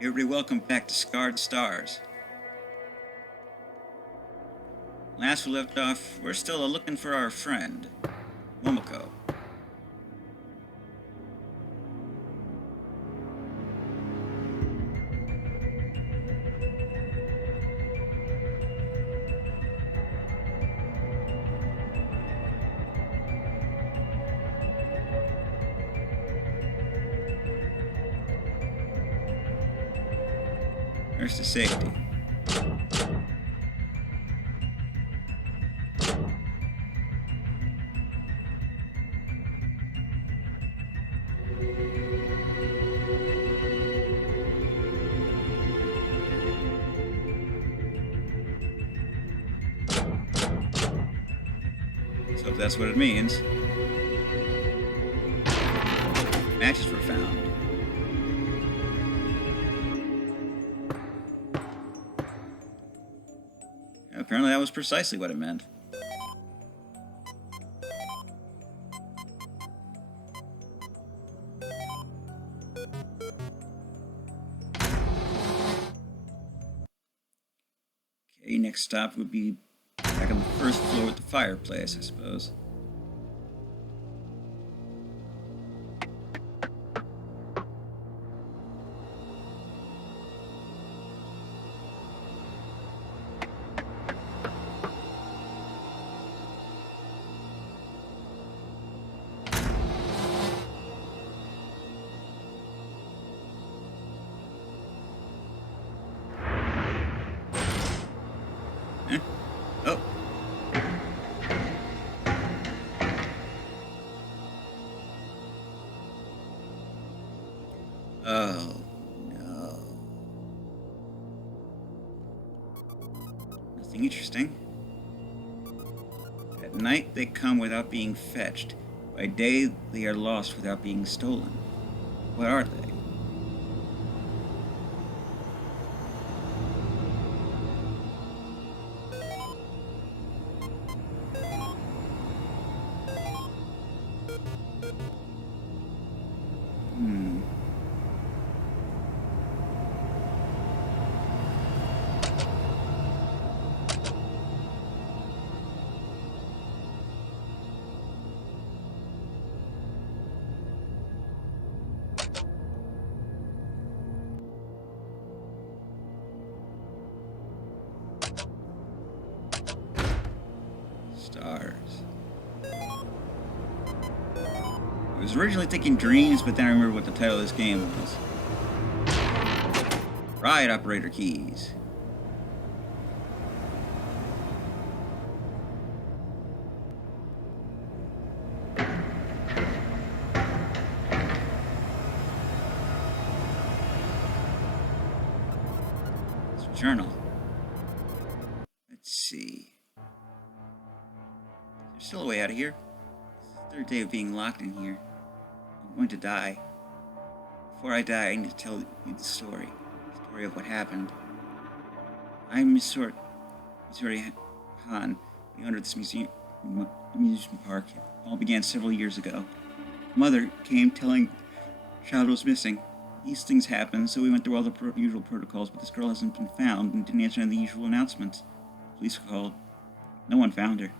Everybody, welcome back to Scarred Stars. Last we left off, we're still looking for our friend, Momoko. There's the safety. So if that's what it means, matches were found. Apparently that was precisely what it meant. Okay, next stop would be back on the first floor with the fireplace, I suppose. Oh. Oh, no. Nothing interesting. At night, they come without being fetched. By day, they are lost without being stolen. What are they? Stars. I was originally thinking dreams, but then I remembered what the title of this game was. Ride operator keys. It's a journal. Let's see. There's still a way out of here. It's the third day of being locked in here. I'm going to die. Before I die, I need to tell you the story. The story of what happened. I'm Misori Han, the owner of this amusement park. It all began several years ago. Mother came telling child was missing. These things happen, so we went through all the usual protocols, but this girl hasn't been found and didn't answer any of the usual announcements. Police called. No one found her.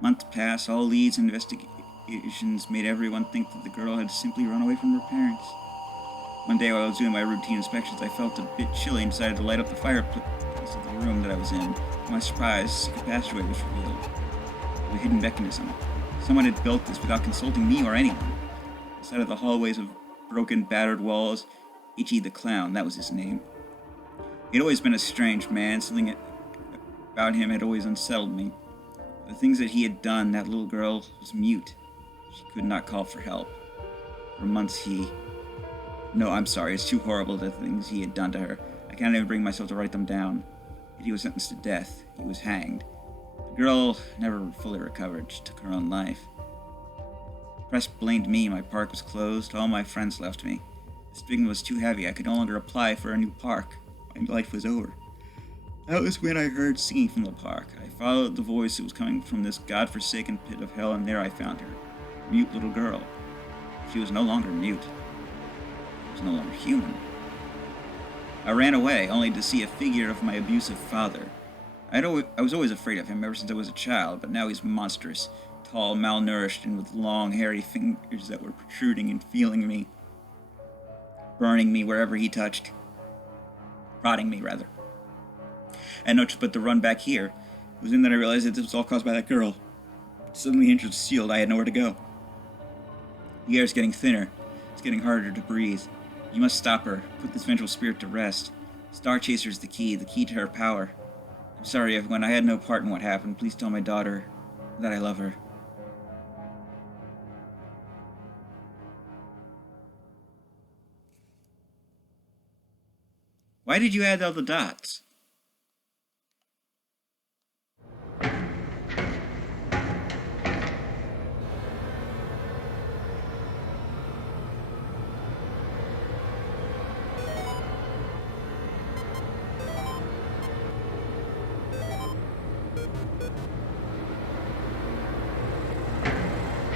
Months passed, all leads and investigations made everyone think that the girl had simply run away from her parents. One day while I was doing my routine inspections, I felt a bit chilly and decided to light up the fireplace of the room that I was in. To my surprise, a secret passageway was revealed. A hidden mechanism. Someone had built this without consulting me or anyone. The side of the hallways of broken, battered walls, Ichi the Clown, that was his name. He'd always been a strange man. Something about him had always unsettled me. The things that he had done, that little girl was mute. She could not call for help. For months No, I'm sorry, it's too horrible, the things he had done to her. I can't even bring myself to write them down. Yet he was sentenced to death. He was hanged. The girl never fully recovered. She took her own life. The press blamed me. My park was closed. All my friends left me. The stigma was too heavy. I could no longer apply for a new park. My life was over. That was when I heard singing from the park. I followed the voice that was coming from this godforsaken pit of hell, and there I found her. A mute little girl. She was no longer mute. She was no longer human. I ran away, only to see a figure of my abusive father. I was always afraid of him ever since I was a child, but now he's monstrous, tall, malnourished, and with long, hairy fingers that were protruding and feeling me, burning me wherever he touched. Prodding me, rather. I had no choice but to run back here. It was then that I realized that this was all caused by that girl. Suddenly the entrance was sealed. I had nowhere to go. The air is getting thinner. It's getting harder to breathe. You must stop her. Put this vengeful spirit to rest. Star Chaser is the key to her power. I'm sorry, everyone. I had no part in what happened. Please tell my daughter that I love her. Why did you add all the dots?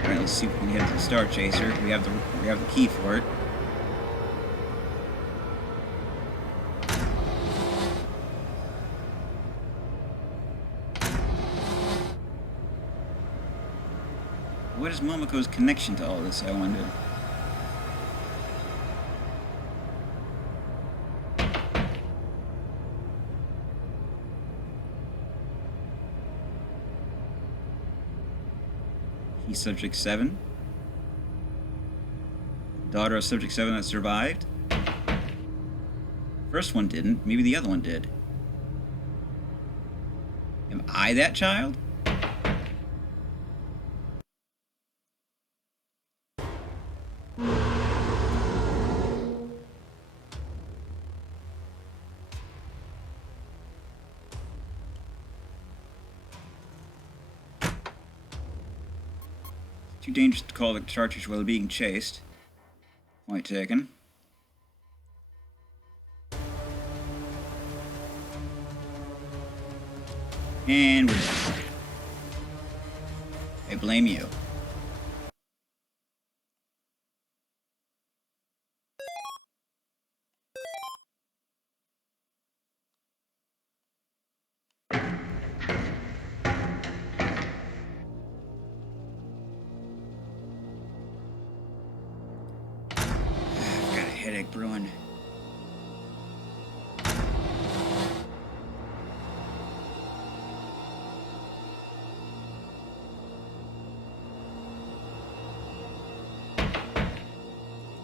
Alright, let's see if we can hit the Star Chaser. We have the key for it. What is Momoko's connection to all this, I wonder? He's Subject 7. Daughter of Subject 7 that survived. First one didn't. Maybe the other one did. Am I that child? Too dangerous to call the chartreuse while being chased. Point taken. And we're done. I blame you. I've got a headache brewing.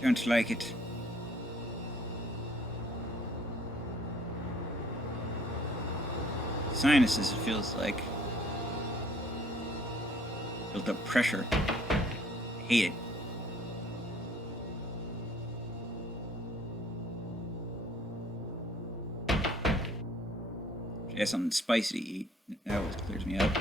Don't like it. Sinuses, it feels like. Built up pressure. I hate it. Should I have something spicy to eat? That always clears me up.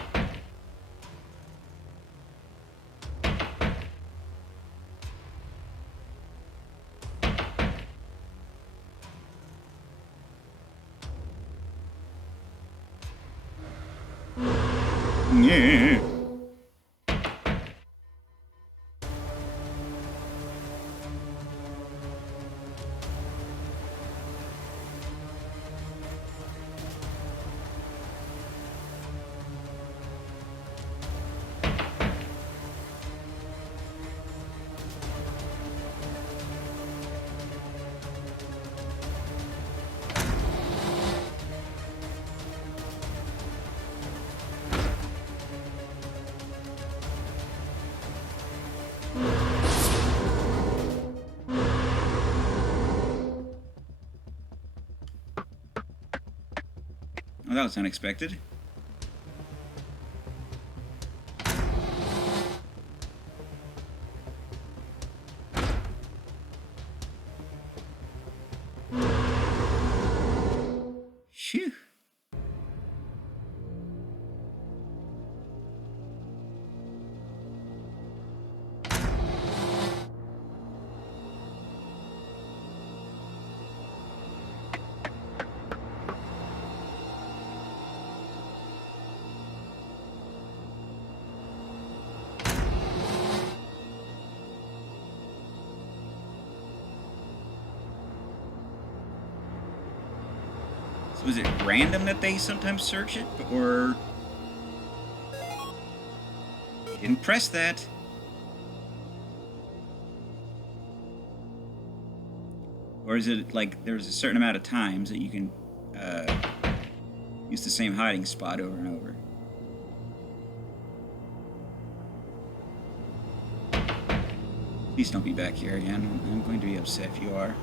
Yeah. Well, that was unexpected. Phew. So is it random that they sometimes search it, or... Didn't press that. Or is it like there's a certain amount of times that you can use the same hiding spot over and over? Please don't be back here again. I'm going to be upset if you are.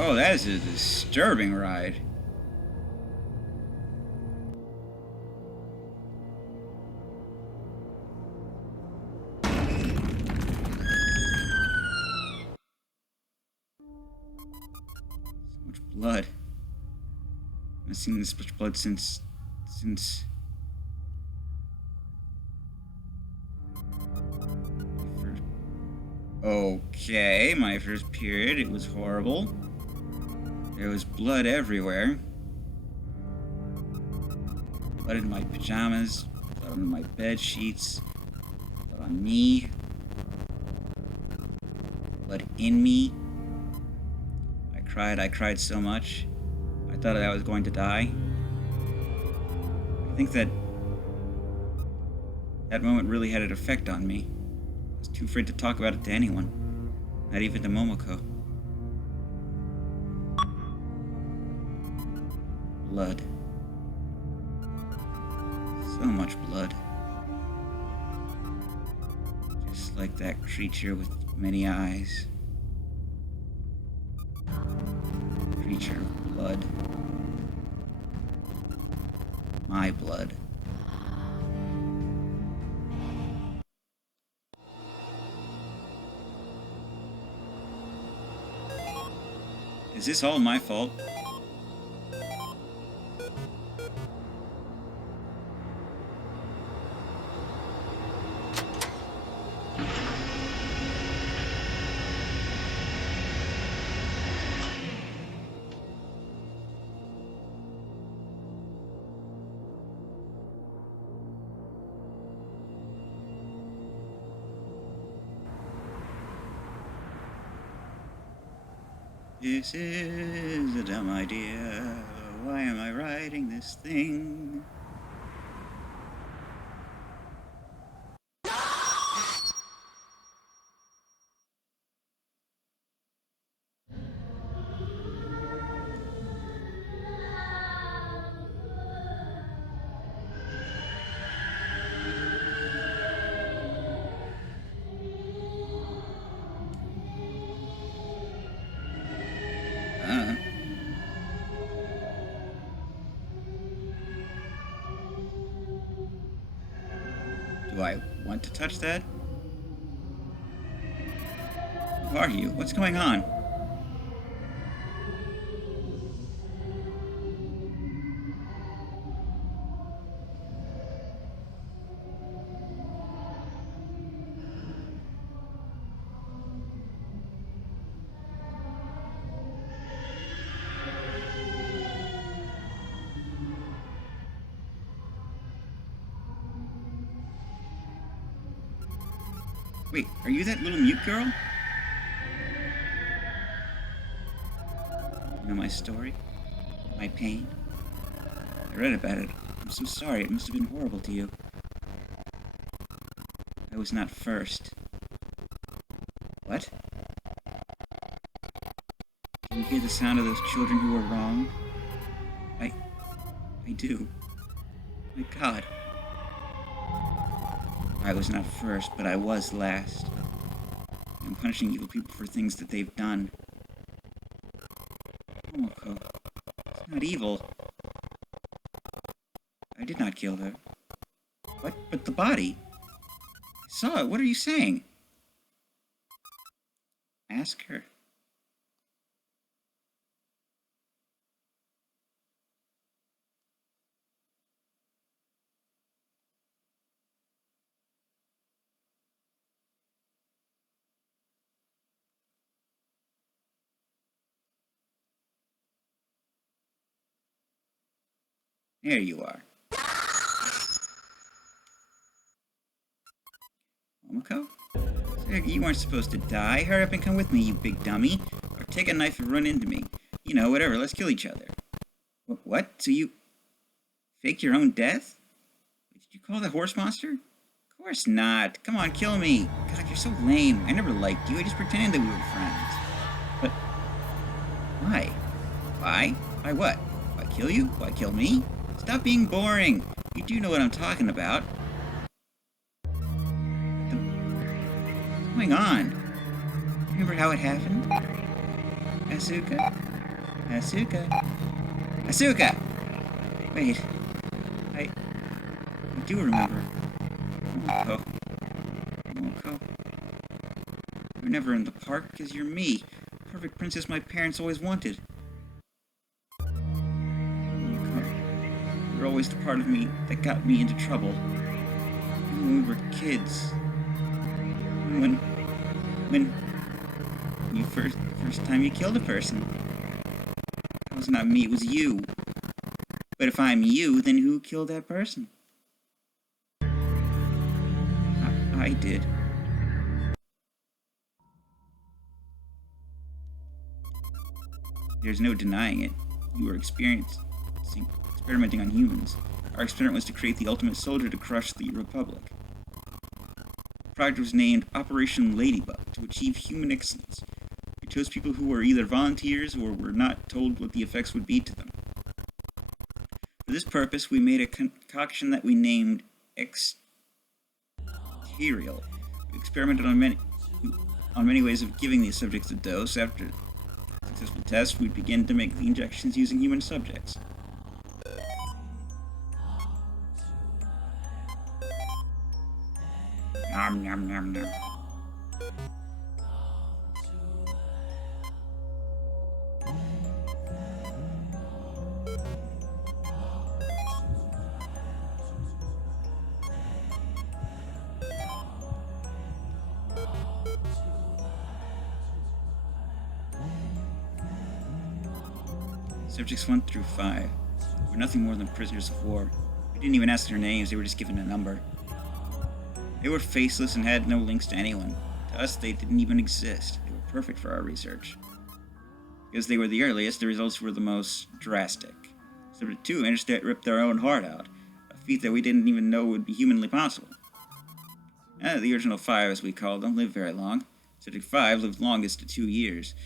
Oh, that is a disturbing ride. So much blood. I've seen this much blood since... Okay, my first period. It was horrible. There was blood everywhere. Blood in my pajamas, blood on my bed sheets, blood on me, blood in me. I cried so much. I thought I was going to die. I think that moment really had an effect on me. I was too afraid to talk about it to anyone, not even to Momoko. Blood. So much blood. Just like that creature with many eyes. Creature of blood. My blood. Is this all my fault? This is a dumb idea. Why am I writing this thing? Do I want to touch that? Who are you? What's going on? Wait, are you that little mute girl? You know my story? My pain? I read about it. I'm so sorry. It must have been horrible to you. I was not first. What? Can you hear the sound of those children who were wrong? I do. My God. I was not first, but I was last. I'm punishing evil people for things that they've done. Momoko, it's not evil. I did not kill her. What? But the body? I saw it. What are you saying? Ask her. There you are. Momoko? You weren't supposed to die. Hurry up and come with me, you big dummy. Or take a knife and run into me. You know, whatever, let's kill each other. What? So you faked your own death? Did you call the horse monster? Of course not. Come on, kill me. God, you're so lame. I never liked you. I just pretended that we were friends. But why? Why? Why what? Why kill you? Why kill me? Stop being boring. You do know what I'm talking about. What's going on? Remember how it happened? Asuka? Asuka? Asuka! Wait. I do remember. Momoko. Momoko. You're never in the park because you're me. Perfect princess my parents always wanted. Momoko. You're always the part of me that got me into trouble. When we were kids. When you first time you killed a person. It was not me, it was you. But if I'm you, then who killed that person? I did. There's no denying it. You were experimenting on humans. Our experiment was to create the ultimate soldier to crush the Republic. The project was named Operation Ladybug to achieve human excellence. We chose people who were either volunteers or were not told what the effects would be to them. For this purpose, we made a concoction that we named Exterial. We experimented on many ways of giving these subjects a dose. After successful tests, we'd begin to make the injections using human subjects. Nom nom nom nom. Subjects 1 through 5 were nothing more than prisoners of war. We didn't even ask their names, they were just given a number. They were faceless and had no links to anyone. To us, they didn't even exist. They were perfect for our research. Because they were the earliest, the results were the most drastic. Subject 2 managed to rip their own heart out, a feat that we didn't even know would be humanly possible. The original 5, as we called them, lived very long. Subject 5 lived longest at 2 years.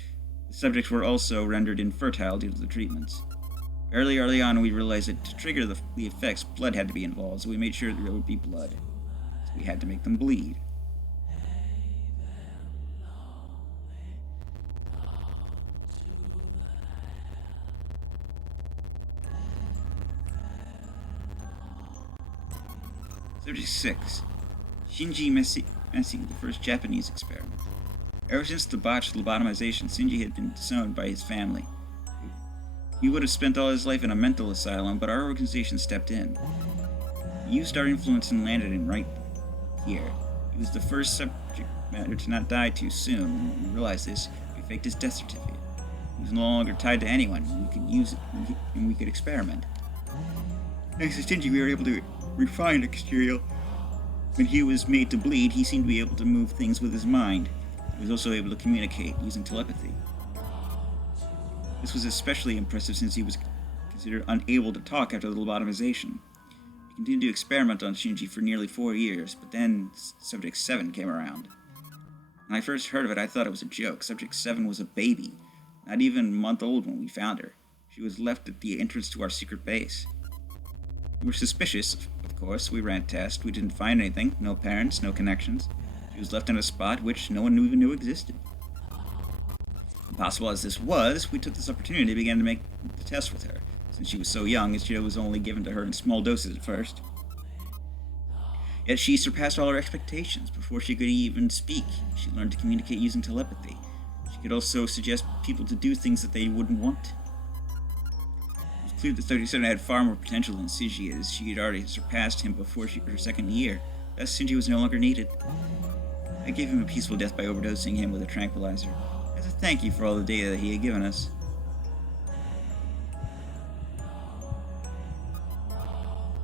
The subjects were also rendered infertile due to the treatments. Early on, we realized that to trigger the effects, blood had to be involved, so we made sure there would be blood. So we had to make them bleed. Subject 6. Shinji Messi, the first Japanese experiment. Ever since the botched lobotomization, Shinji had been disowned by his family. He would have spent all his life in a mental asylum, but our organization stepped in. We used our influence and landed him right here. He was the first subject matter to not die too soon. When we realized this, we faked his death certificate. He was no longer tied to anyone. We could use it, and we could experiment. Thanks to Shinji, we were able to refine Exterior. When he was made to bleed, he seemed to be able to move things with his mind. He was also able to communicate using telepathy. This was especially impressive since he was considered unable to talk after the lobotomization. We continued to experiment on Shinji for nearly 4 years, but then Subject 7 came around. When I first heard of it, I thought it was a joke. Subject 7 was a baby, not even a month old when we found her. She was left at the entrance to our secret base. We were suspicious, of course. We ran tests. We didn't find anything. No parents, no connections. She was left in a spot which no one even knew existed. Impossible as this was, we took this opportunity and began to make the test with her. Since she was so young, Ichigo was only given to her in small doses at first. Yet she surpassed all our expectations. Before she could even speak, she learned to communicate using telepathy. She could also suggest people to do things that they wouldn't want. It was clear that 37 had far more potential than Shinji, as she had already surpassed him before her second year. Thus, Shinji was no longer needed. I gave him a peaceful death by overdosing him with a tranquilizer, as a thank you for all the data that he had given us.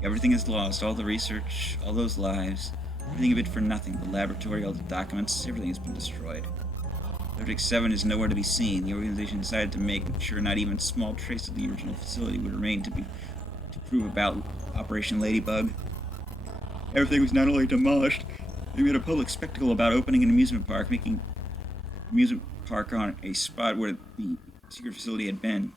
Everything is lost, all the research, all those lives, everything of it for nothing. The laboratory, all the documents, everything has been destroyed. Subject 7 is nowhere to be seen. The organization decided to make sure not even a small trace of the original facility would remain to prove about Operation Ladybug. Everything was not only demolished, they made a public spectacle about opening an amusement park, making an amusement park on a spot where the secret facility had been.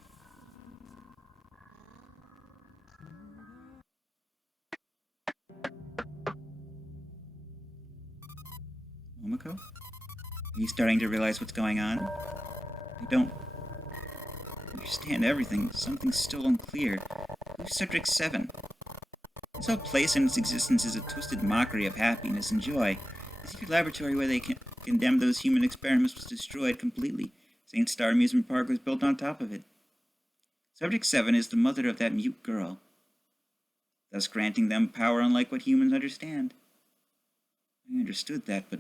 Momoko? Are you starting to realize what's going on? I don't understand everything. Something's still unclear. Who's Subject 7? This whole place and its existence is a twisted mockery of happiness and joy. The secret laboratory where they condemned those human experiments was destroyed completely. Saint Star Amusement Park was built on top of it. Subject 7 is the mother of that mute girl, thus granting them power unlike what humans understand. I understood that, but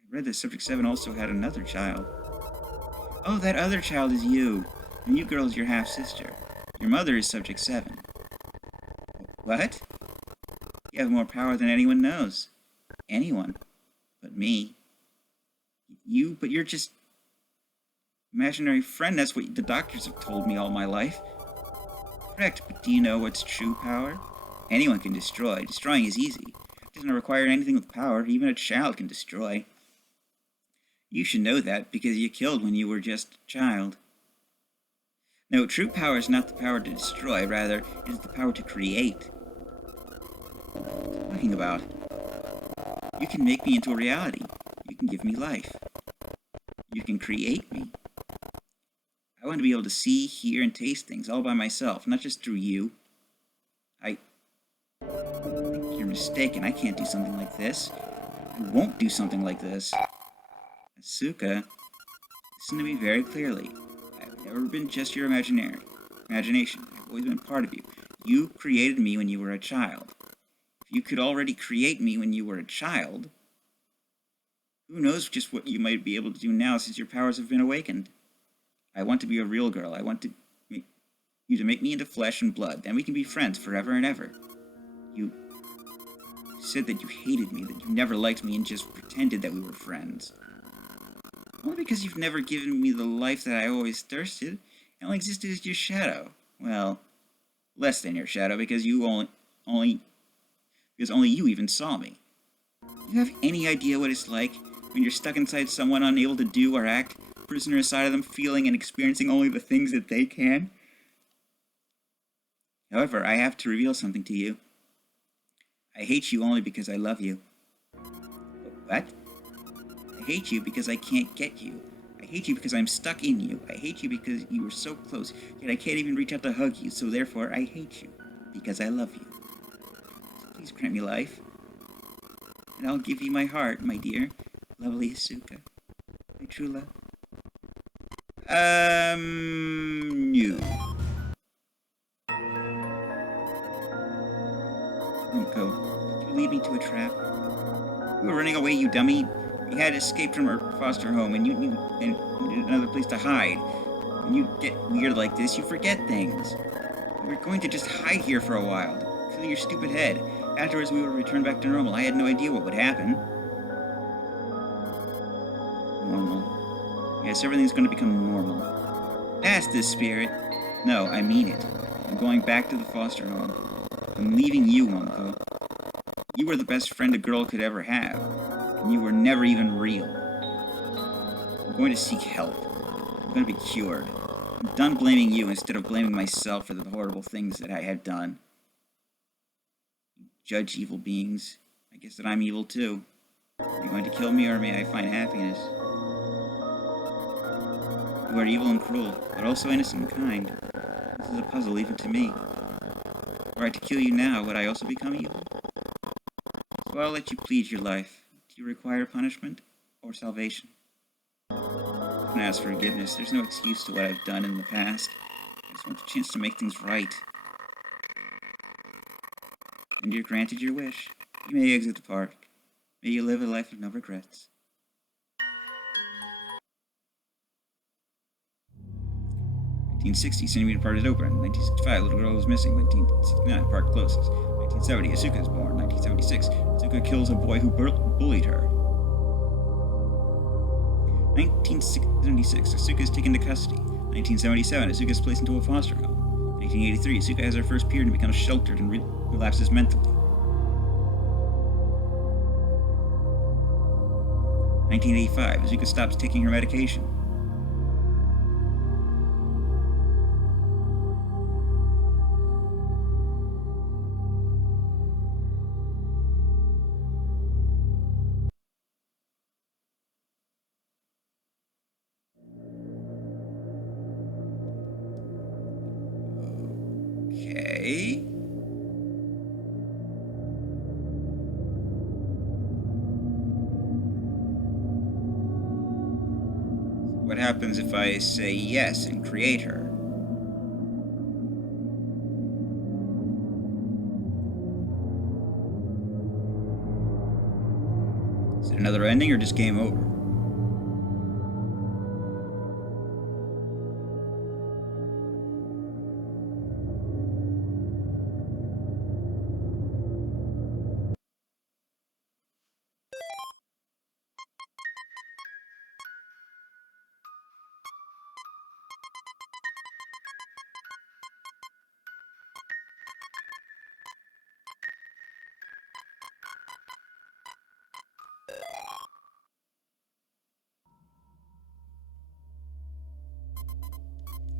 I read that Subject 7 also had another child. Oh, that other child is you. The mute girl is your half-sister. Your mother is Subject 7. What? You have more power than anyone knows. Anyone. But me. But you're just imaginary friend. That's what the doctors have told me all my life. Correct, but do you know what's true power? Anyone can destroy. Destroying is easy. It doesn't require anything with power. Even a child can destroy. You should know that because you killed when you were just a child. No, true power is not the power to destroy. Rather, it is the power to create. What are you talking about? You can make me into a reality. You can give me life. You can create me. I want to be able to see, hear, and taste things all by myself, not just through you. I think you're mistaken. I can't do something like this. I won't do something like this. Asuka, listen to me very clearly. I've never been just your imagination. I've always been part of you. You created me when you were a child. If you could already create me when you were a child, who knows just what you might be able to do now since your powers have been awakened. I want to be a real girl. I want you to make me into flesh and blood. Then we can be friends forever and ever. You said that you hated me, that you never liked me, and just pretended that we were friends. Only because you've never given me the life that I always thirsted. I only existed as your shadow. Well, less than your shadow, because only you even saw me. Do you have any idea what it's like when you're stuck inside someone unable to do or act, prisoner inside of them, feeling and experiencing only the things that they can? However, I have to reveal something to you. I hate you only because I love you. What? I hate you because I can't get you. I hate you because I'm stuck in you. I hate you because you were so close, yet I can't even reach out to hug you, so therefore I hate you, because I love you. So please grant me life, and I'll give you my heart, my dear, lovely Asuka. My true love. No. Momoko, did you lead me to a trap? You were running away, you dummy. You had escaped from our foster home, and you needed another place to hide. When you get weird like this, you forget things. We were going to just hide here for a while, to fill your stupid head. Afterwards, we would return back to normal. I had no idea what would happen. Normal. Yes, everything's going to become normal. That's the spirit. No, I mean it. I'm going back to the foster home. I'm leaving you, Momoko. You were the best friend a girl could ever have, and you were never even real. I'm going to seek help. I'm going to be cured. I'm done blaming you instead of blaming myself for the horrible things that I had done. You judge evil beings. I guess that I'm evil too. Are you going to kill me, or may I find happiness? You are evil and cruel, but also innocent and kind. This is a puzzle even to me. Were I to kill you now, would I also become evil? So I'll let you plead your life. Do you require punishment or salvation? Don't ask for forgiveness. There's no excuse to what I've done in the past. I just want a chance to make things right. And you're granted your wish. You may exit the park. May you live a life of no regrets. My 1960, centimeter part is open. 1965, little girl is missing. 1969, park closes. 1970, Asuka is born. 1976, Asuka kills a boy who bullied her. 1976, Asuka is taken to custody. 1977, Asuka is placed into a foster home. 1983, Asuka has her first period and becomes sheltered and relapses mentally. 1985, Asuka stops taking her medication. Okay. What happens if I say yes and create her? Is it another ending or just game over?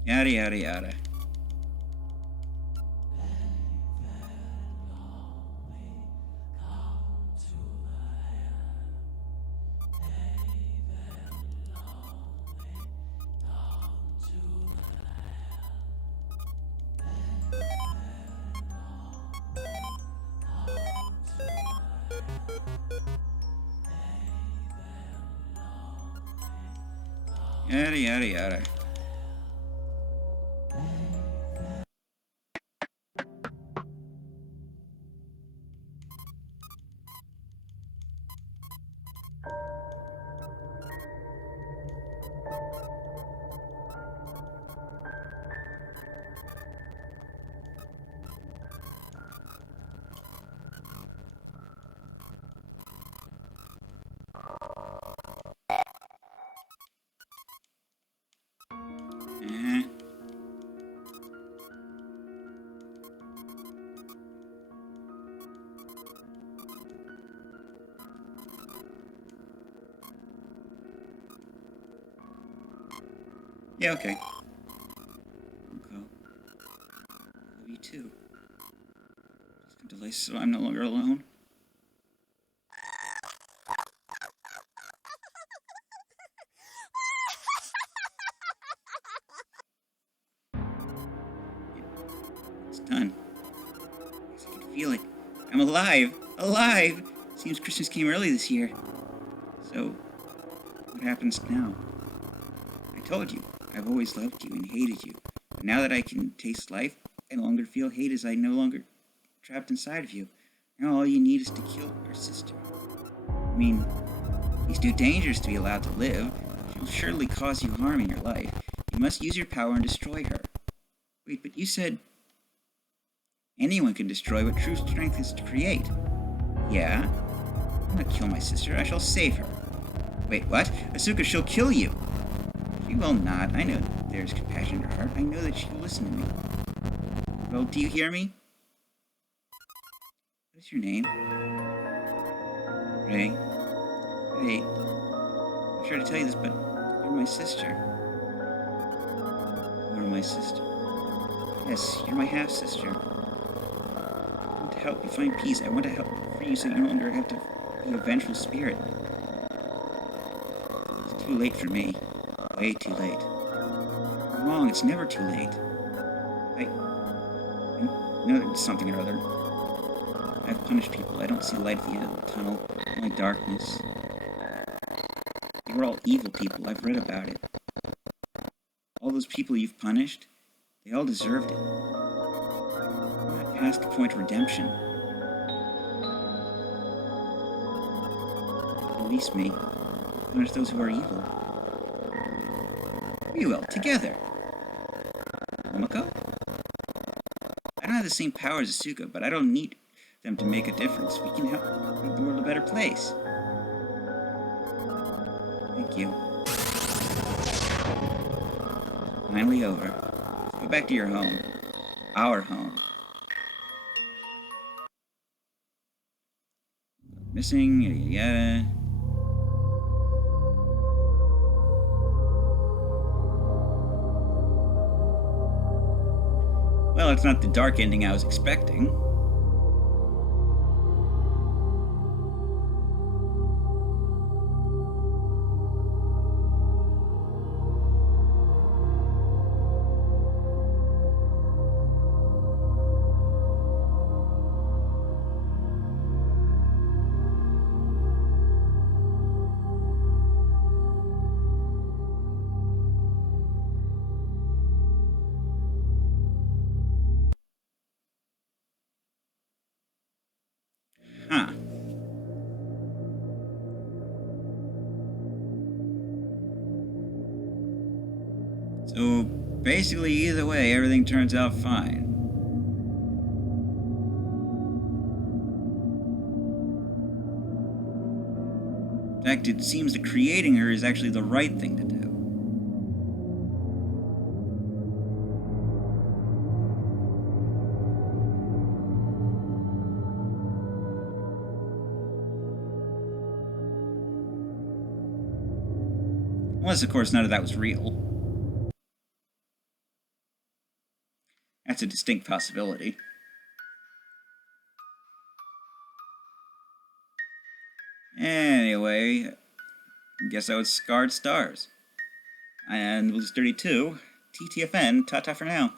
Yada yada yada. Yada yada yada. Yeah, okay. Okay. Love you too. Just come to life so I'm no longer alone. It's done. I can feel it. I'm alive! Alive! Seems Christmas came early this year. So, what happens now? I told you, I've always loved you and hated you. But now that I can taste life, I no longer feel hate as I no longer trapped inside of you. Now all you need is to kill your sister. I mean, she's too dangerous to be allowed to live. She'll surely cause you harm in your life. You must use your power and destroy her. Wait, but you said anyone can destroy what true strength is to create. Yeah? I'll not kill my sister, I shall save her. Wait, what? Asuka, she'll kill you! She will not. I know there is compassion in her heart. I know that she will listen to me. Well, do you hear me? What is your name? Ray. Ray. I'm sure to tell you this, but you're my sister. You're my sister. Yes, you're my half-sister. I want to help you find peace. I want to help free you so you no longer have to be a vengeful spirit. It's too late for me. Way too late. You're wrong, it's never too late. I know it's something or other. I've punished people. I don't see light at the end of the tunnel. Only darkness. They were all evil people. I've read about it. All those people you've punished, they all deserved it. I'm not past the point of redemption. Release me. Punish those who are evil. We will, together. Momoko? I don't have the same power as Asuka, but I don't need them to make a difference. We can help make the world a better place. Thank you. Finally over. Let's go back to your home. Our home. Missing, yada yada yada. Well, it's not the dark ending I was expecting. Huh. So, basically, either way, everything turns out fine. In fact, it seems that creating her is actually the right thing to do. Unless, of course, none of that was real. That's a distinct possibility. Anyway, guess I was scarred stars. And Blues 32, TTFN, ta-ta for now.